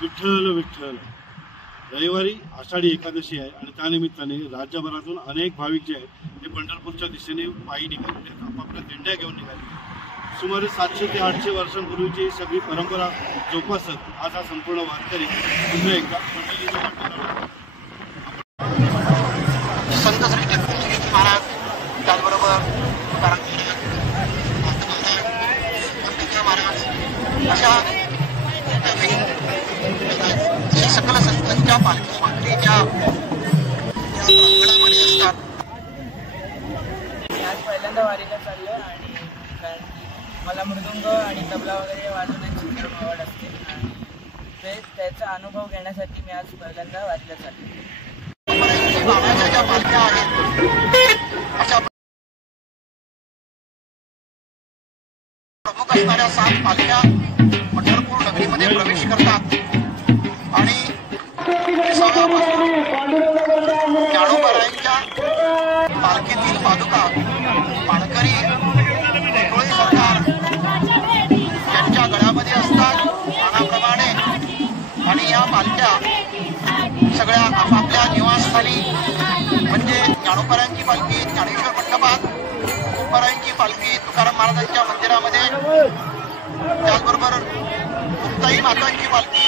विठ्ठल विठ्ठल. रविवारी आषाढी एकादशी आहे आणि त्यानिमित्ताने राज्यभरातून अनेक भाविक जे आहेत ते पंढरपूरच्या दिशेने पायी निघाले, आपापल्या दिंड्या घेऊन निघाले. सुमारे 700 ते 800 वर्षांपूर्वीची सगळी परंपरा जोपासत आज हा संपूर्ण वारकरी पुन्हा एकदा पंढरीच्या वाटेला. संत श्रेष्ठ महाराज, त्याचबरोबर अशा सकल संतांच्या पालखी मंदिराच्या प्रांगणामध्ये असतात. मी आज पहिल्यांदा वारीला चाललो आणि कारण की मला मृदुंग आणि तबला वगैरे वाजवण्याची खूप आवड असते आणि त्याचा अनुभव घेण्यासाठी मी आज पहिल्यांदा वारीला चाललो. बाबाच्या ज्या पालख्या आहेत अशा प्रमुख असणाऱ्या 7 पालख्या पंढरपूर नगरीमध्ये प्रवेश करतात आणि 20व्यापासून ज्ञानोबारायांच्या पालखीतील पादुका मानकरी टोळी सरकार यांच्या गळ्यामध्ये असतात मानाप्रमाणे आणि या पालख्या सगळ्या आपापल्या निवासस्थानी म्हणजे ज्ञानोबारायांची पालखी ज्ञानेश्वर मंडपात, तुकारामांची पालखी तुकाराम महाराजांच्या मंदिरामध्ये, त्याचबरोबर मुक्ताई मातांची पालखी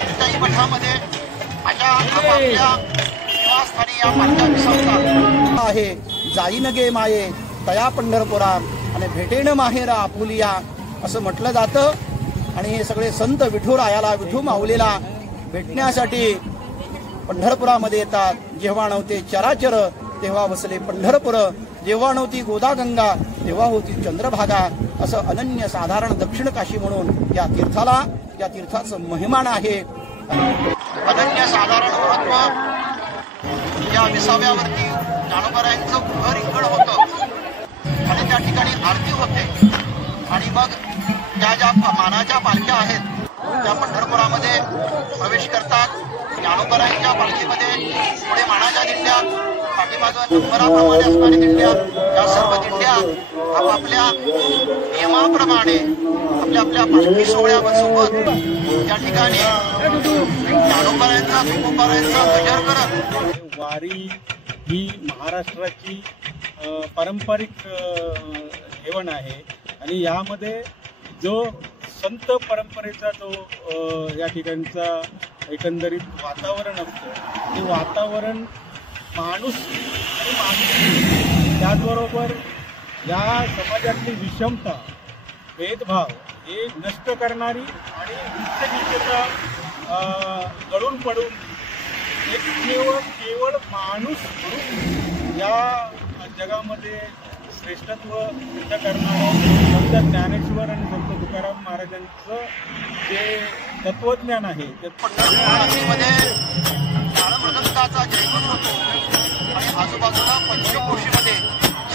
मुक्ताई मठामध्ये अशा आपापल्या निवासस्थानी या पालख्या विसावतात. आहे जाईन गे माये तया पंढरपुरा आणि भेटेन माहेरा आपुलिया असं म्हटलं जातं. आणि हे सगळे संत विठुरायाला विठू माऊलीला भेटण्यासाठी पंढरपुरामध्ये येतात. जेव्हा नव्हते चराचर तेव्हा वसले पंढरपूर, जेव्हा नव्हती गोदागंगा तेव्हा होती चंद्रभागा, असं अनन्य साधारण दक्षिण काशी म्हणून या तीर्थाला, या तीर्थाचं महिमान आहे. अनन्य साधारण महत्व या विसाव्यावरती ज्ञानोबारायांचं घर रिंगण होतं आणि त्या ठिकाणी आरती होते आणि मग त्या ज्या मानाच्या पालख्या आहेत त्या पंढरपुरामध्ये प्रवेश करतात. ज्ञानोबारायांच्या पालखीमध्ये पुढे मानाच्या दिंड्या, पाठीमागं नंबराप्रमाणे असणाऱ्या दिंड्या, या सर्व दिंड्या आपापल्या नियमाप्रमाणे आपल्या आपल्या पालखी सोहळ्यासोबत त्या ठिकाणी ज्ञानोबारायांचा तुकोबारायांचा गजर करत. वारी ही महाराष्ट्राची पारंपरिक जेवण आहे आणि यामध्ये जो संत परंपरेचा जो या ठिकाणचा एकंदरीत वातावरण असतं ते वातावरण माणूस आणि माणूस, त्याचबरोबर या समाजातली विषमता, भेदभाव हे नष्ट करणारी आणि नित्यगीतेचा गळून पडून एक केवळ माणूस म्हणून या जगामध्ये श्रेष्ठत्व सिद्ध करणारं संत ज्ञानेश्वर आणि संत तुकाराम महाराजांचं जे तत्वज्ञान आहे ते पंढरपूरमध्ये ताळमृदंगाचा जयगुण होतो आणि आजूबाजूला पंचकोशीमध्ये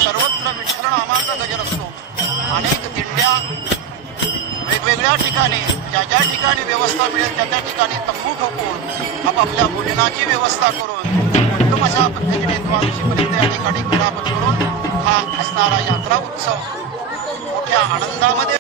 सर्वत्र विठ्ठल नामाचा गजर असतो. अनेक दिंड्या वेगवेगळ्या ठिकाणी ज्या ज्या ठिकाणी व्यवस्था मिळेल त्या त्या ठिकाणी तंबू ठोकून आपापल्या भोजनाची व्यवस्था करून उत्तम अशा पद्धतीने द्वादशीपर्यंत या ठिकाणी क्रीडापद करून हा असणारा यात्रा उत्सव मोठ्या आनंदामध्ये